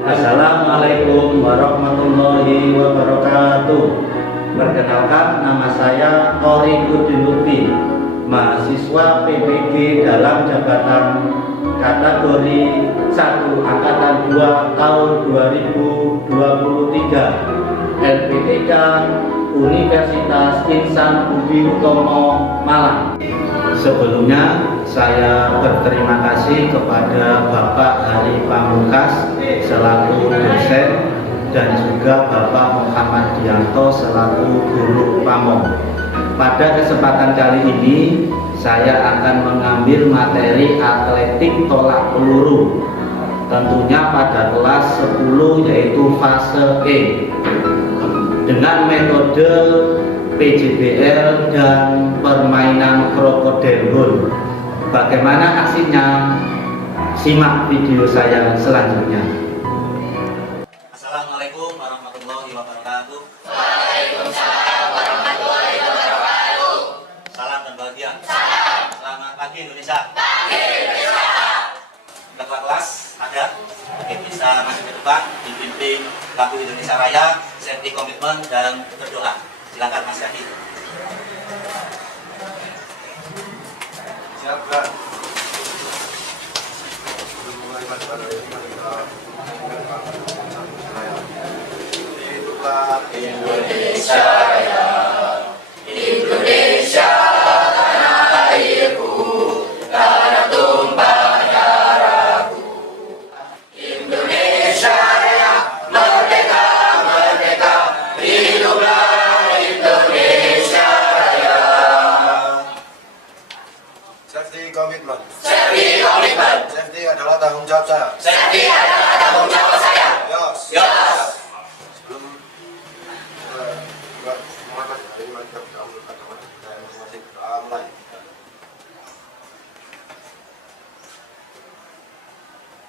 Assalamualaikum warahmatullahi wabarakatuh. Perkenalkan, nama saya Thoriquddin Lutfi, mahasiswa PPG dalam jabatan kategori 1 angkatan 2 tahun 2023 LPTK Universitas Insan Budi Utomo Malang. Sebelumnya saya berterima kasih kepada Bapak Hari Pamungkas selaku dosen dan juga Bapak Muhammad Dianto selaku guru pamong. Pada kesempatan kali ini saya akan mengambil materi atletik tolak peluru, tentunya pada kelas 10 yaitu fase E dengan metode PJBL dan permainan krokodil hold. Bagaimana aksinya? Simak video saya selanjutnya. Assalamualaikum warahmatullahi wabarakatuh. Waalaikumsalam warahmatullahi wabarakatuh. Salam dan bahagia. Salam. Selamat pagi Indonesia. Pagi Indonesia. Ketua kelas ada, oke, bisa masuk ke depan dipimpin lagu Indonesia Raya, safety komitmen dan berdoa. Silakan Mas Yaki. Siap, Kak. Hiduplah Indonesia Raya, Indonesia tanah airku, tanah tumpah darahku. Indonesia Raya, merdeka, merdeka, hiduplah Indonesia Raya. safety komitmen. Safety komitmen, Safety adalah tanggung jawab saya. safety adalah tanggung jawab saya. Yos. Yos. Sebelum juga semangat dari mantap kamu saya masing-masing mulai.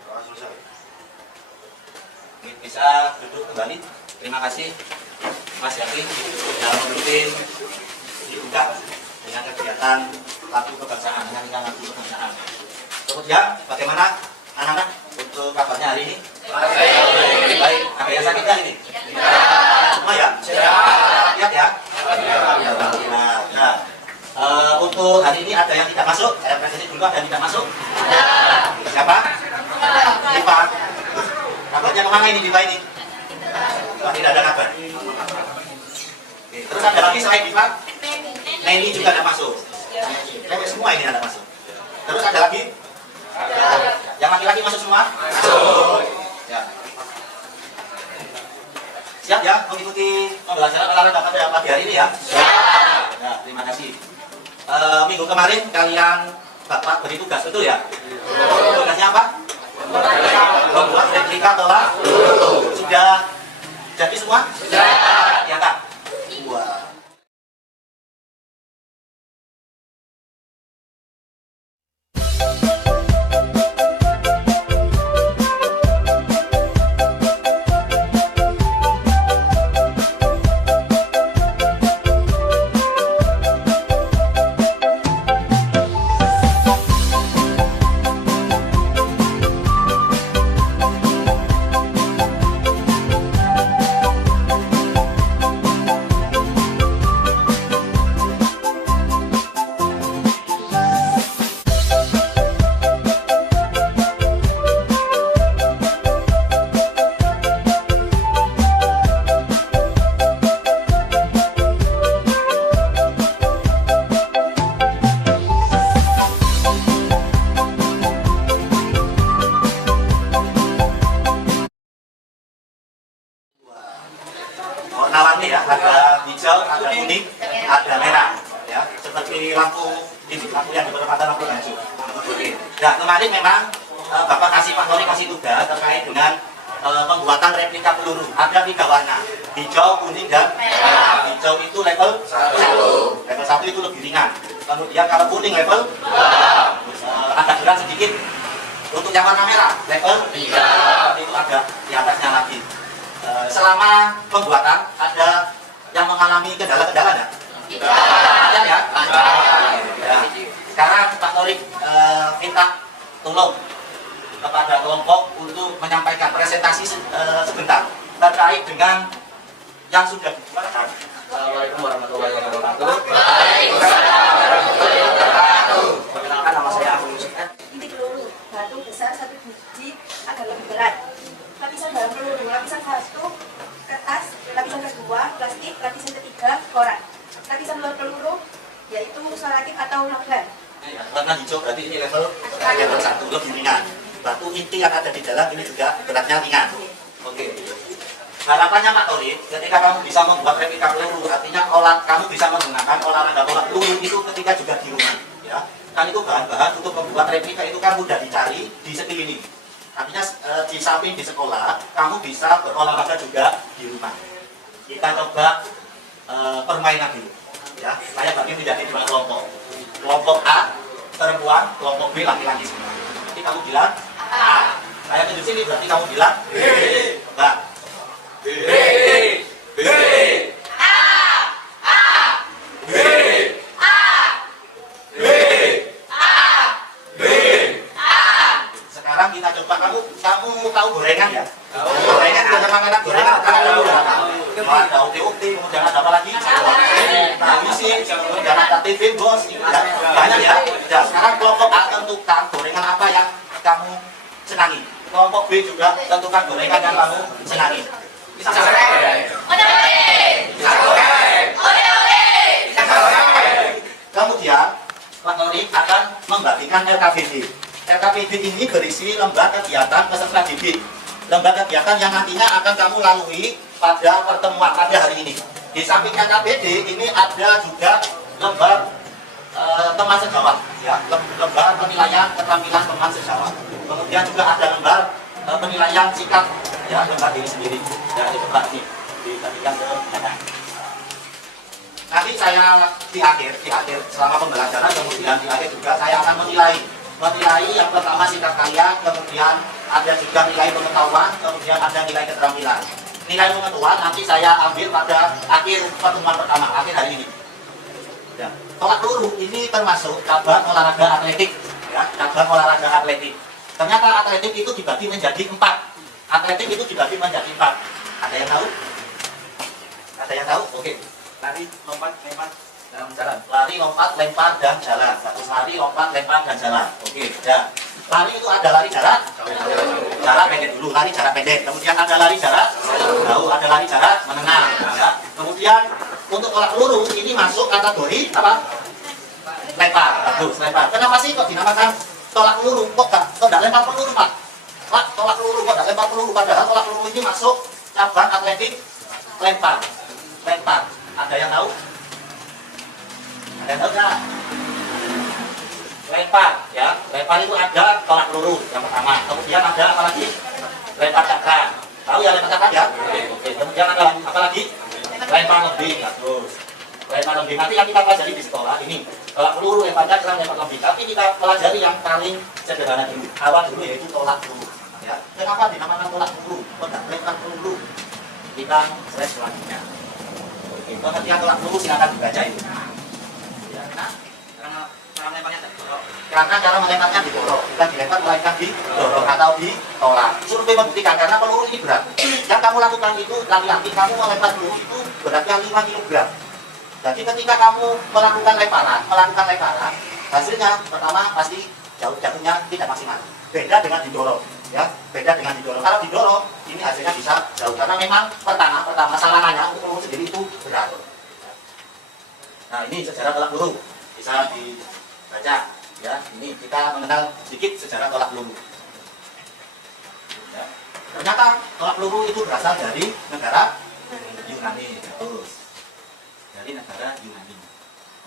Doa selesai. Bisa duduk kembali. Terima kasih Mas Yaki sudah memimpin dibuka dengan kegiatan lagu kebangsaan, nyanyikan lagu kebangsaan. Kemudian bagaimana anak-anak untuk kabarnya hari ini? Baik, ada yang sakit kan ini? Semua ya? Siap ya? Nah, untuk hari ini ada yang tidak masuk, saya presentasi dulu, ada yang tidak masuk. Siapa? Diva. Kabarnya kemana ini Diva ini? Wah, tidak ada kabar. Oke, terus ada lagi selain Diva? Neni juga tidak masuk. Semua ini tidak masuk. Terus ada lagi? Yang laki-laki masuk semua? Masuk. Ya. Siap ya mengikuti pembelajaran olahraga pada pagi hari ini ya? Siap. Ya, terima kasih. Minggu kemarin kalian Bapak beri tugas, betul ya? Tugasnya apa? Membuat replika tolak peluru. Sudah jadi semua? Sudah. Ya kan? Wah. Warna-warni ya, ada hijau, ada kuning, ada merah ya, seperti lampu ini, lampu yang berpatah lampu hijau. Oke. Nah, kemarin memang Bapak Pak Tori kasih tugas terkait dengan pembuatan replika peluru. Ada 3 warna, hijau, kuning, dan merah. Hijau itu level 1. Level 1 itu lebih ringan. Kemudian kalau kuning level 2. Agak berat sedikit. Untuk yang warna merah level 3. Itu agak di atasnya lagi. Selama pembuatan ada yang mengalami kendala-kendala enggak? Ada ya? Ya. Sekarang Pak Torik minta tolong kepada kelompok untuk menyampaikan presentasi sebentar terkait dengan yang sudah dibicarakan. Assalamualaikum warahmatullahi wabarakatuh. Waalaikumsalam warahmatullahi wabarakatuh. Perkenalkan, nama saya Agung Yusuf. Inti peluru, batu besar 1 biji agak lebih berat. Lapisan dalam peluru, lapisan 1 kertas, lapisan kedua plastik, lapisan ketiga koran. Lapisan luar peluru yaitu selotip atau logam. Warna hijau berarti ini level 1, lebih ringan. Batu inti yang ada di dalam ini juga beratnya ringan. Oke. Harapannya Pak Tori, ketika kamu bisa membuat replika peluru, artinya kamu bisa menggunakan olahraga tolak peluru itu ketika juga di rumah, ya. Kan itu bahan-bahan untuk membuat replika itu kan mudah dicari di sekeliling. Artinya di samping di sekolah, kamu bisa berolahraga juga di rumah. Kita coba permainan dulu, ya. Saya bagi menjadi 2 kelompok. Kelompok A perempuan, kelompok B laki-laki semua. Nanti kamu bilang A. Saya tunjuk sini berarti kamu bilang B. Coba. B. B. A. A. B. A. B. A. B. A. Sekarang kita coba, kamu tahu gorengan ya? Gorengan, ada makanan gorengan, tahu ya? Ada ukti-ukti, kemudian ada apa lagi? Tahu sih, kemudian ada TV bos, banyak ya. Ya, sekarang kelompok A tentukan gorengan apa yang kamu senangi. Kelompok B juga tentukan gorengan yang kamu senangi. Bisa kemudian Pak Tori akan membagikan LKBD. LKBD ini berisi lembar kegiatan peserta didik. Lembar kegiatan yang nantinya akan kamu lalui pada pertemuan pada hari ini. Di samping LKBD ini ada juga lembar teman sejawat, ya, lembar penilaian keterampilan teman sejawat. Kemudian juga ada lembar penilaian sikap, ya, lembar diri sendiri. Ya, itu berarti dibagikan ke sana. Nanti saya di akhir selama pembelajaran, kemudian di akhir juga saya akan menilai yang pertama sikap kalian, kemudian ada juga nilai pengetahuan, kemudian ada nilai keterampilan. Nilai pengetahuan nanti saya ambil pada akhir pertemuan pertama, akhir hari ini. Ya. Tolak peluru ini termasuk cabang olahraga atletik, ya, cabang olahraga atletik. Ternyata atletik itu dibagi menjadi 4. Atletik itu dibagi menjadi 4. Ada yang tahu? Ada yang tahu? Oke. Lari, lompat, lempar, dan jalan. Lari, lompat, lempar, dan jalan. Lari, lompat, lempar, dan jalan. Oke, ya. Lari itu ada lari jarak pendek dulu, lari jarak pendek. Kemudian ada lari jarak jauh, ada lari jarak menengah. Ya. Kemudian untuk tolak peluru ini masuk kategori apa? Lempar. Bagus, lempar. Kenapa sih kok dinamakan tolak peluru? Kok nggak lempar peluru, Pak? Pak, tolak peluru kok nggak lempar peluru? Padahal tolak peluru ini masuk cabang atletik lempar. Lempar. Ada yang tahu? Ada yang tahu nggak? Lempar, ya. Lempar itu ada tolak peluru yang pertama. Kemudian ada apa lagi? Lempar cakra. Tahu ya lempar cakra ya? Oke. Kemudian ada apa lagi? Lempar lembing. Bagus. Lempar lembing. Nanti yang kita pelajari di sekolah ini tolak peluru, lempar cakra, lempar lembing. Tapi kita pelajari yang paling sederhana dulu. Awal dulu yaitu tolak peluru. Ya. Kenapa dinamakan tolak peluru? Kok lempar peluru? Kita slide selanjutnya. Pengertian tolak peluru silakan dibaca itu. Ya, karena cara melemparnya didorong, bukan dilempar melainkan didorong atau ditolak. Survei membuktikan karena peluru ini berat. Yang kamu lakukan itu laki-laki, kamu melempar peluru itu beratnya 5 kg. Jadi ketika kamu melakukan lemparan, hasilnya pertama pasti jatuhnya tidak maksimal. Beda dengan didorong, ya. Beda dengan didorong. Kalau didorong, ini hasilnya bisa jauh karena memang pertama salangannya untuk peluru sendiri itu berat. Nah, ini sejarah tolak peluru bisa dibaca, ya. Ini kita mengenal sedikit sejarah tolak peluru. Ya. Ternyata tolak peluru itu berasal dari negara Yunani, terus dari negara Yunani.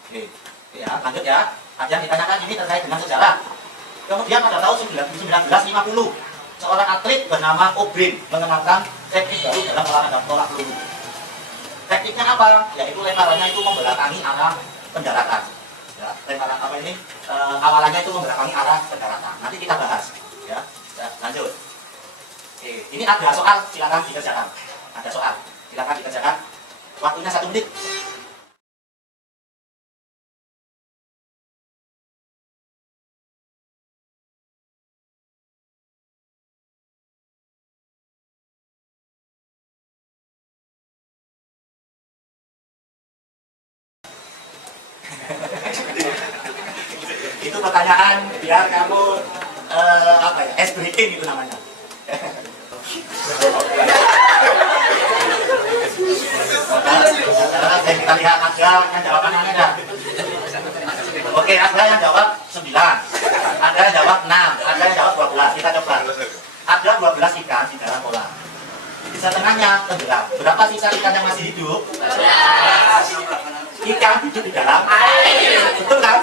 Oke, ya, lanjut ya. Ada yang ditanyakan ini terkait dengan sejarah. Kemudian pada tahun 1950, seorang atlet bernama O'Brien mengenalkan teknik baru dalam olahraga tolak peluru. Tekniknya apa? Yaitu lemparannya itu membelakangi arah pendaratan. Ya, lemparan apa ini? Awalannya itu membelakangi arah pendaratan. Nanti kita bahas. Ya, lanjut. Oke, ini ada soal, silakan dikerjakan. Ada soal, silakan dikerjakan. Waktunya 1 menit. pertanyaan biar kamu apa ya, ice breaking itu namanya. Kita lihat ada yang jawabannya ada. Oke, ada yang jawab 9, ada yang jawab 6, ada yang jawab 12. Kita coba. Ada 12 ikan di dalam kolam. Sisa tengahnya tenggelam. Berapa sisa ikan yang masih hidup? Ikan hidup di dalam air. Betul kan?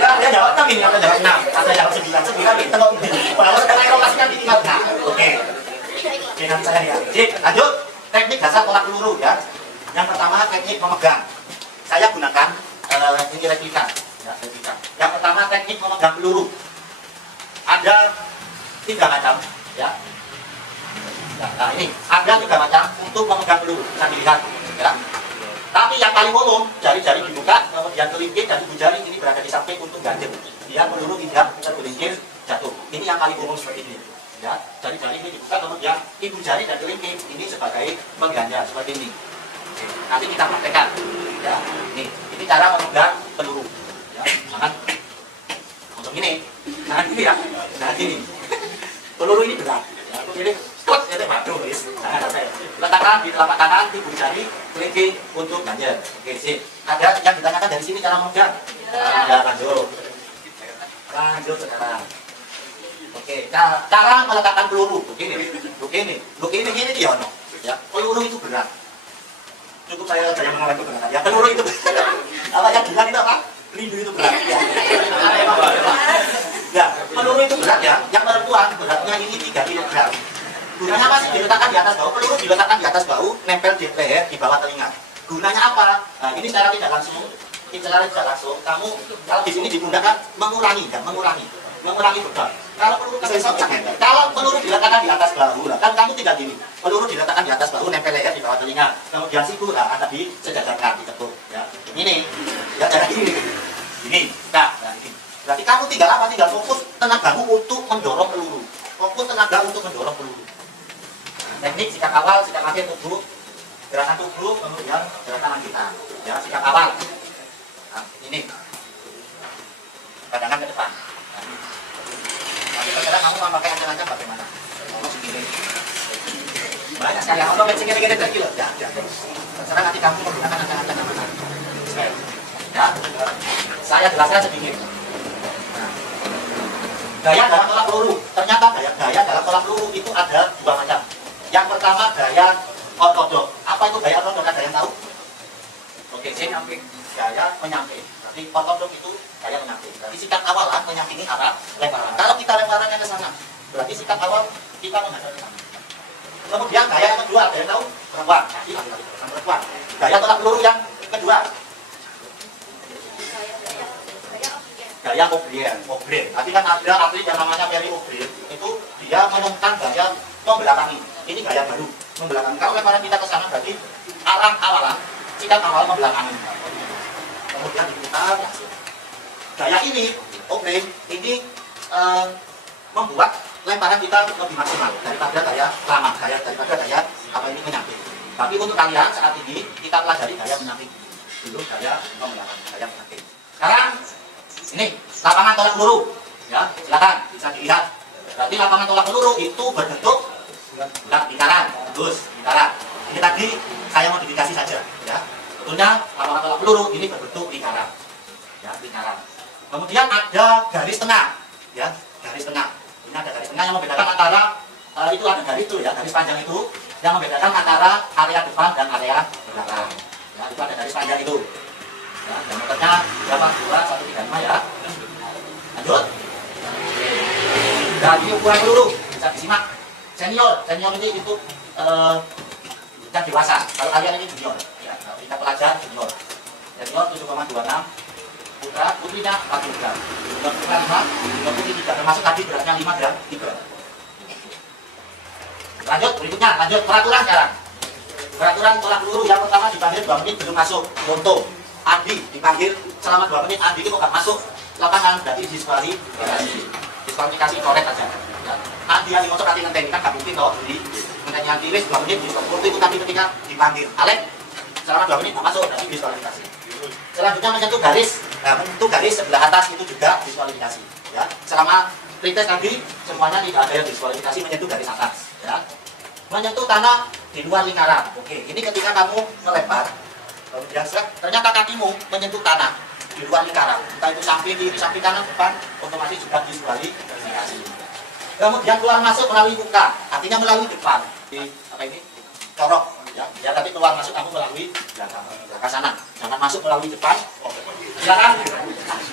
Ya, ada jawab 6 ini, ada jawab 6, ada jawab 9. 9 itu kalau sekarang lokasinya tinggal 6. Oke, nanti saya lihat. Sip, lanjut. Teknik dasar tolak peluru ya. Yang pertama teknik memegang. Saya gunakan ini replika. Ya, replika. Yang pertama teknik memegang peluru. Ada 3 macam ya. Nah ini ada 3 macam untuk memegang peluru. Bisa dilihat ya. Tapi yang paling umum jari-jari dibuka, kemudian kelingking dan ibu jari ini berada di samping untuk ganjil. Biar peluru tidak tergelincir jatuh. Ini yang paling umum seperti ini. Ya, jari-jari ini dibuka, kemudian ibu jari dan kelingking ini sebagai pengganja seperti ini. Oke, nanti kita praktekkan. Ya, ini cara memegang peluru. Ya, jangan untuk ini, jangan gini ya, jangan gini. Peluru ini berat. Ya, ini skot, jadi madu, letakkan di telapak tangan, ibu jari, kelingking untuk ganjil. Oke, sip. Ada yang ditanyakan dari sini cara memegang? Ya, lanjut. Lanjut sekarang. Oke, cara meletakkan peluru begini dia no. Ya, peluru itu berat. Cukup saya mengatakan itu berat. Ya, peluru itu apa yang bilang itu apa? Rindu itu berat. Ya, peluru itu berat ya. Yang perempuan beratnya ini 3 kg. Gunanya masih diletakkan di atas bahu. Peluru diletakkan di atas bahu, nempel di leher, di bawah telinga. Gunanya apa? Nah, ini secara tidak langsung. Kamu kalau di sini digunakan mengurangi beban. Kalau peluru kalau peluru diletakkan di atas bahu, kan kamu tidak gini. Peluru diletakkan di atas bahu, nempel leher di bawah telinga. Kemudian siku ada di sejajarkan, ditekuk. Ya, ini, ya cara ini. Nah, ini. Berarti kamu tinggal fokus tenagamu untuk mendorong peluru. Teknik sikap awal, sikap akhir tubuh, gerakan tubuh, kemudian gerakan kita. Ya, sikap awal. Nah, ini. Pandangan ke depan. Nanti terserah kamu mau pakai ancang-ancang bagaimana? Banyak sekali yang otomatis gini-gini kecil. Ya. Terserah nanti kamu menggunakan ancang-ancang yang mana. Ya, saya jelaskan sedikit. Nah, gaya dalam tolak peluru. Ternyata gaya dalam tolak peluru itu ada 2 macam. Yang pertama gaya ortodok. Apa itu gaya ortodok? Ada yang tahu? Oke, saya nyamping. Gaya menyamping. Berarti ortodok itu gaya menyamping. Berarti sikap awalan menyampingi arah lemparan. Kalau kita lemparannya ke sana, berarti sikap awal kita menghadap ke sana. Kemudian gaya yang kedua, ada yang tahu? Perempuan. Perempuan. Gaya tolak peluru yang kedua. Gaya O'Brien. Nanti kan ada atlet yang namanya Perry O'Brien. Itu dia menemukan gaya membelakangi. Ini gaya baru, membelakangi. Kalau lemparan kita ke sana berarti arah awalan, sikap awal membelakangi. Kemudian diputar. Gaya ini, O'Brien, ini membuat lemparan kita lebih maksimal daripada gaya lama, daripada gaya apa ini menyamping. Tapi untuk kalian saat ini kita pelajari gaya menyamping, belum gaya membelakangi, gaya menyamping. Sekarang ini lapangan tolak peluru, ya silakan bisa dilihat. Berarti lapangan tolak peluru itu berbentuk lingkaran, lingkaran. Ini tadi saya modifikasi saja, ya. Tentunya lapangan tolak peluru ini berbentuk lingkaran, ya lingkaran. Kemudian ada garis tengah, ya garis tengah. Ini ada garis tengah yang membedakan antara itu ada garis itu ya, garis panjang itu yang membedakan antara area depan dan area belakang. Ya itu ada garis panjang itu. Ya, diameternya berapa? 2, 1, 3, 5 ya. Lanjut. Dan ini ukuran peluru bisa disimak. Senior ini itu yang dewasa. Kalau kalian ini junior, ya, kita pelajar junior. Senior 7,26. Putra, putrinya 40 gram. Putra 5, putri 3. Termasuk tadi beratnya 5 gram 3. Lanjut, berikutnya, peraturan sekarang. Peraturan tolak peluru yang pertama dipanggil 2 menit belum masuk. Contoh, Andi dipanggil selama 2 menit, Andi itu nggak masuk lapangan, berarti diskualifikasi korek aja. Ya. Andi yang ngocok nanti ngenteni kan nggak mungkin toh, jadi ngenteni Andi wis 2 menit untuk itu tapi ketika dipanggil Alek selama 2 menit nggak masuk, berarti diskualifikasi. Selanjutnya menyentuh garis Nah, untuk garis sebelah atas itu juga diskualifikasi. Ya, selama pretest tadi semuanya tidak ada yang diskualifikasi menyentuh garis atas. Ya, menyentuh tanah di luar lingkaran. Oke, ini ketika kamu melempar, kemudian ternyata kakimu menyentuh tanah di luar lingkaran, entah itu samping kiri, samping kanan, depan, otomatis juga diskualifikasi. Kemudian keluar masuk melalui muka, artinya melalui depan. Di apa ini? Corok. Ya, tapi keluar masuk kamu melalui belakang sana. Jangan masuk melalui depan. Silakan.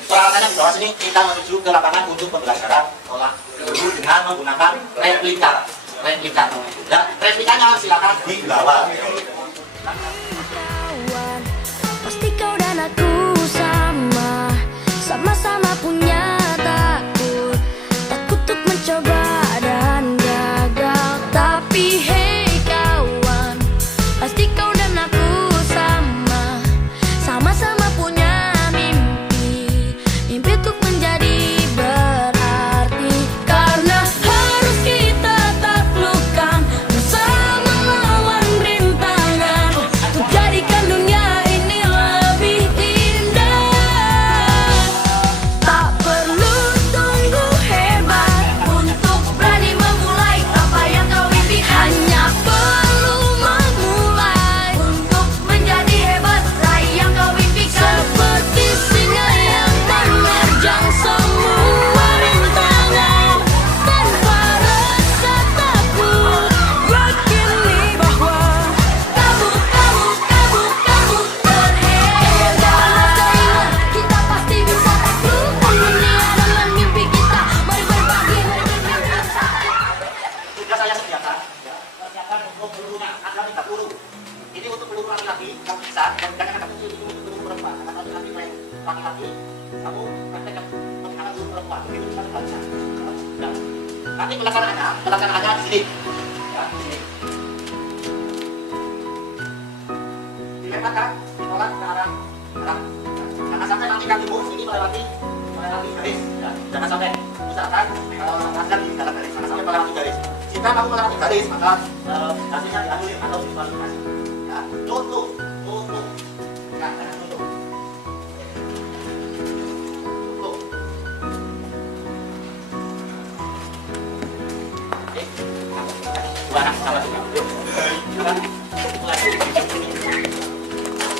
Peralatannya di bawah sini, kita menuju ke lapangan untuk pembelajaran tolak peluru dengan menggunakan replika. Ya, replikanya silakan dibawa. Pasti kau dan aku sama-sama punya takut untuk mencoba dan gagal. Tapi hey kawan, pasti kau dan aku sama-sama punya mimpi untuk menjadi berarti. Karena harus kita taklukkan bersama lawan rintangan untuk jadikan dunia ini lebih indah. Tak perlu tunggu hebat untuk berani memulai apa yang kau impikan. Hanya perlu memulai untuk menjadi hebat, raih yang kau impikan. Seperti singa yang menerjang semua rintangan tanpa rasa takut, yakini bahwa kamu terhebat. Kita pasti bisa taklukkan dunia dengan mimpi kita. Mari berbagi, mari bermimpi. Sudah saya sediakan, ya, persiapan untuk pelurunya ada 3 peluru. Ini untuk peluru laki-laki, kamu bisa, dan jangan ada peluru untuk peluru perempuan. Karena laki-laki lain, laki-laki, kamu praktekkan menggunakan peluru perempuan. Itu bisa terbaca. Ya. Nanti pelaksanaannya di sini. Ya, di sini. Dilemparkan, ditolak ke arah. Jangan sampai nanti kakimu ini melewati garis. Ya. Jangan sampai, misalkan latihan di dalam garis, jangan sampai melewati garis. Jika kamu melewati garis, maka hasilnya dianulir atau diskualifikasi. Ya, tutup. Nah, jangan tutup. Tutup. Oke. Dua anak sama juga. Yuk. Silakan. Mulai.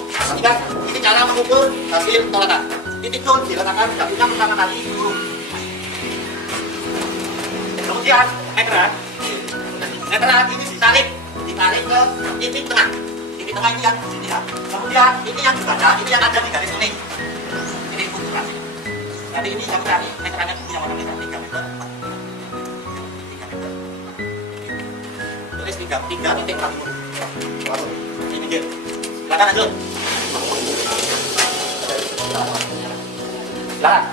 Perhatikan, ini cara mengukur hasil tolakan. Titik nol diletakkan jatuhnya pertama kali peluru. Kemudian meteran ini ditarik ke titik tengah. Titik tengah ini yang di sini ya. Kemudian ini yang dibaca, ini yang ada di garis kuning. Ini ukuran. Jadi ini yang cari meterannya yang warna merah 3 meter. 3 meter. Tulis 3 titik 40. Ini minggir. Silakan lanjut. Silakan.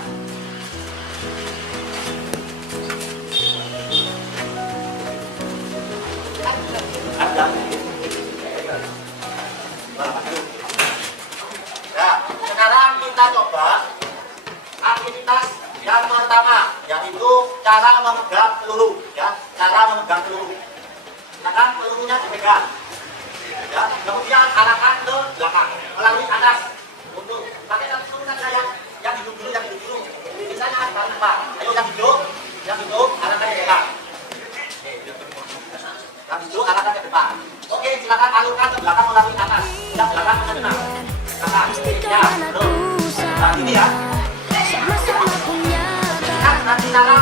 Nah, sekarang kita coba aktivitas yang pertama, yaitu cara memegang peluru. Ya, cara memegang peluru. Sekarang pelurunya dipegang. Ya, kemudian arahkan ke belakang melalui atas. Untuk pakai satu peluru saja yang hidup dulu. Misalnya ada 4. Ayo yang hidup arahkan ke belakang. Yang hijau arahkan ke depan. Oke, silakan alurkan ke belakang melalui atas. Yang belakang ke depan. Belakang. Ya, terus. Nah, ini ya. Sama-sama punya Kan nanti cara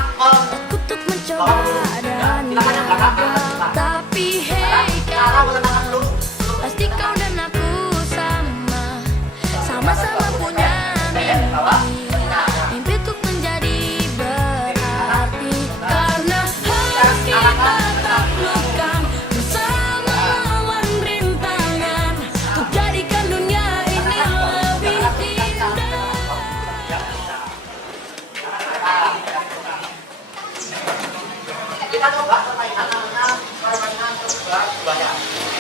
untuk mencoba dan gagal. Tapi hey cara meletakkan peluru. pasti kau dan aku sama-sama punya mimpi untuk menjadi berarti. Karena harus kita taklukkan bersama lawan rintangan untuk jadikan dunia ini lebih indah. Kita coba permainan namanya permainan tebak buaya.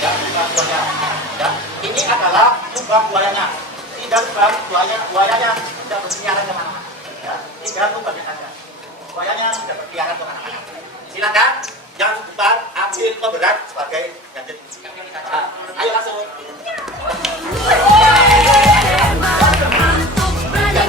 Ya, tebak buaya. Ya, ini adalah tebak buayanya. Tidak tebak buayanya tidak berkeliaran kemana-mana. Ya, tinggal tebaknya saja. Buayanya tidak berkeliaran kemana-mana. Silakan yang depan ambil pemberat sebagai gadget. Nah, ayo langsung. Untuk berani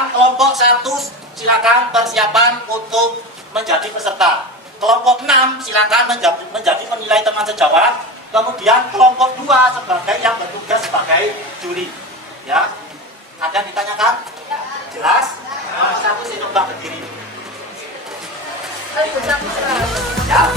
Kemudian kelompok 1 silakan persiapan untuk menjadi peserta. Kelompok 6 silakan menjadi penilai teman sejawat. Kemudian kelompok 2 sebagai yang bertugas sebagai juri. Ya, ada yang ditanyakan? Jelas? Satu sih coba berdiri. Ya.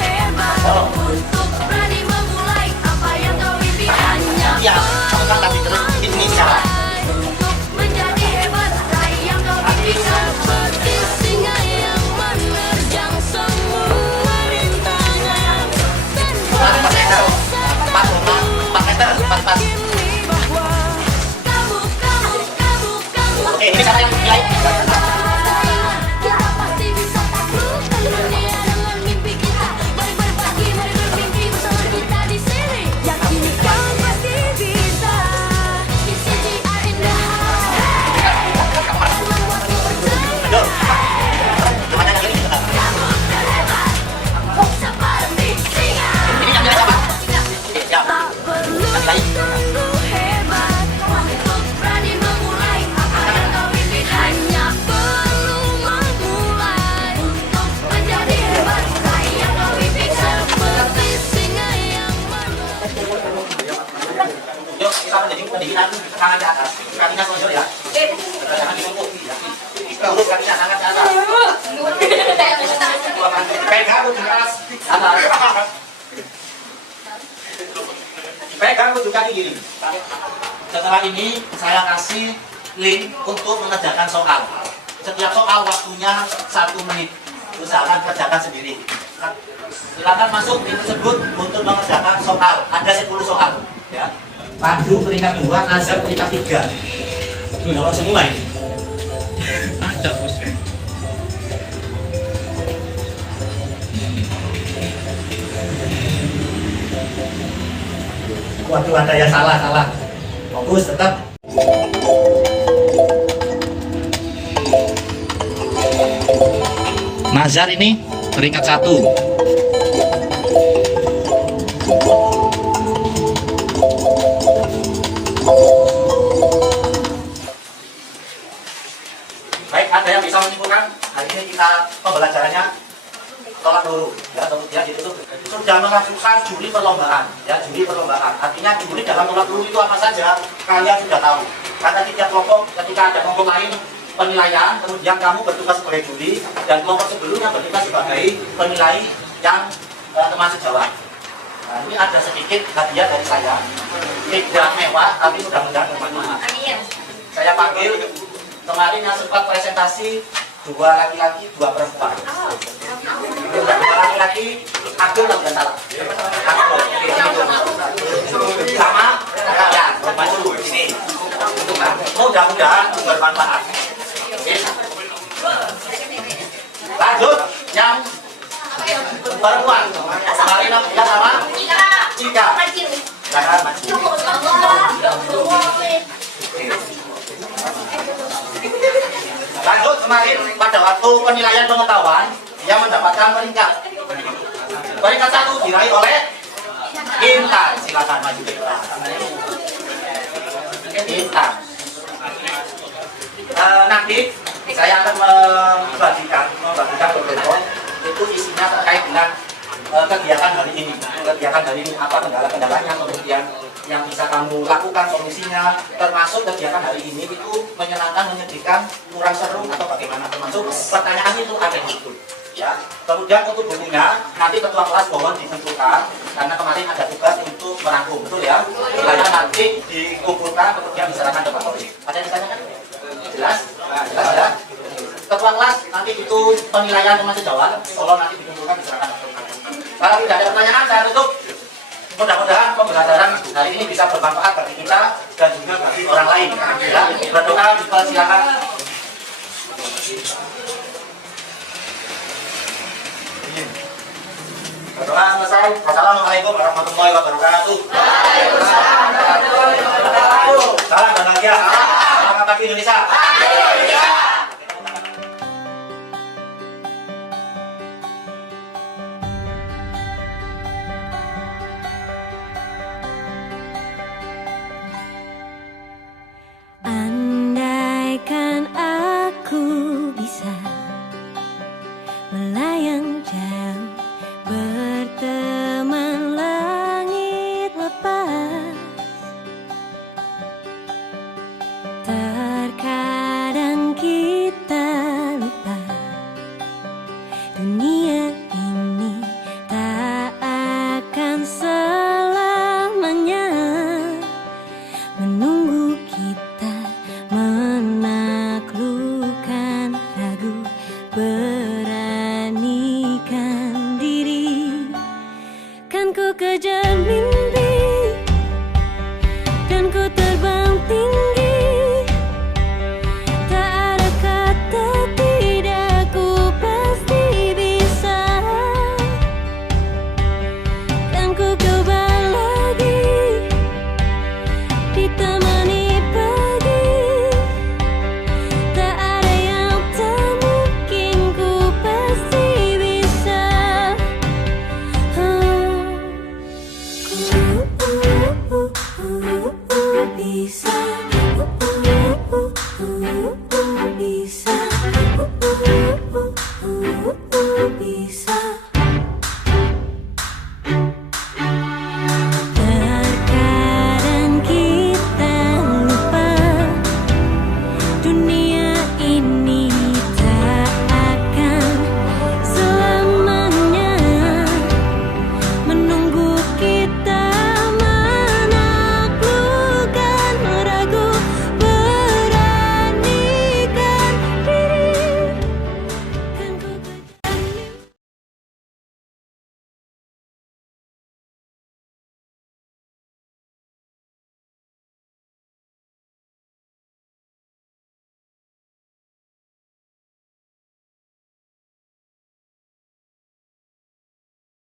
Hebat untuk berani memulai apa yang kau impikan. Ya, kamu kan tadi terus ini sekarang. Untuk menjadi hebat, raih yang kau impikan. Seperti singa yang menerjang semua rintangan. Dan Pakai meter, 4 meter, 4. kamu. Oke, ini siapa yang menilai? Kita pasti bisa taklukkan dunia dengan mimpi kita. Mari berbagi, mari bermimpi bersama kita di sini. Yakini kau pasti bisa. PCGR in the house. Membuatmu bersemangat. Ayo. Namanya yang ini. Seperti singa. Ini yang nilai siapa? Oke, siap. Tak perlu tunggu hebat untuk berani memulai apa yang kau impikan. Hanya perlu memulai untuk menjadi hebat. Raih yang kau impikan seperti singa yang Yuk, kita menjadi pendirian tangan ke atas. Kakinya selonjor ya. Jangan ditumpuk. Lurus kakinya tangan ke atas. Pegang ujung atas. Atas. Pegang ujung kaki kiri. Setelah ini saya kasih link untuk mengerjakan soal. Setiap soal waktunya 1 menit. Usahakan kerjakan sendiri. Silakan masuk link tersebut untuk mengerjakan soal. Ada 10 soal. Ya. Pandu peringkat 2, Azhar peringkat 3. Sudah semua ini. Ada bos. Waduh, ada yang salah. Fokus tetap. Nazar ini peringkat 1. Baik, ada yang bisa menyimpulkan? Hari ini kita pembelajarannya tolak peluru, ya, kemudian ditutup. Sudah melakukan juri perlombaan, ya, juri perlombaan. Artinya juri dalam tolak peluru itu apa saja? Kalian sudah tahu. Karena tiap kelompok, ketika ada kelompok lain penilaian, kemudian kamu bertugas sebagai juri, dan kelompok sebelumnya bertugas sebagai penilai yang teman sejawat. Nah, ini ada sedikit hadiah dari saya. Tidak mewah, tapi mudah-mudahan bermanfaat. Saya panggil kemarin yang sempat presentasi 2 laki-laki, 2 perempuan. 2 laki-laki, Agil dan salah. Sama, ya, maju sini. Mudah-mudahan bermanfaat. Lanjut, yang perempuan. Kemarin ya sama Cika. Silakan maju. Lanjut, kemarin pada waktu penilaian pengetahuan dia mendapatkan peringkat 1 diraih oleh Intan. Silakan maju ke depan. Intan. Nanti saya akan membagikan beberapa itu isinya terkait dengan kegiatan hari ini. Kegiatan hari ini apa kendala-kendalanya, kemudian yang bisa kamu lakukan solusinya, termasuk kegiatan hari ini itu menyenangkan, menyedihkan, kurang seru atau bagaimana, termasuk pertanyaan itu ada di situ. Ya. Kemudian untuk bukunya nanti ketua kelas mohon dikumpulkan karena kemarin ada tugas untuk merangkum, betul ya? Setelah nanti dikumpulkan kemudian diserahkan ke Pak Polri. Ada yang ditanyakan? Jelas? Jelas ya? Ketua kelas nanti itu penilaian teman sejawat, tolong nanti dikumpulkan diserahkan ke Pak Polri. Kalau tidak ada pertanyaan saya tutup. Mudah-mudahan pembelajaran hari ini bisa bermanfaat bagi kita dan juga bagi orang lain. Ya, berdoa dipersilakan. Berdoa selesai. Assalamualaikum warahmatullahi wabarakatuh. Waalaikumsalam warahmatullahi wabarakatuh. Salam bahagia. Selamat pagi Indonesia.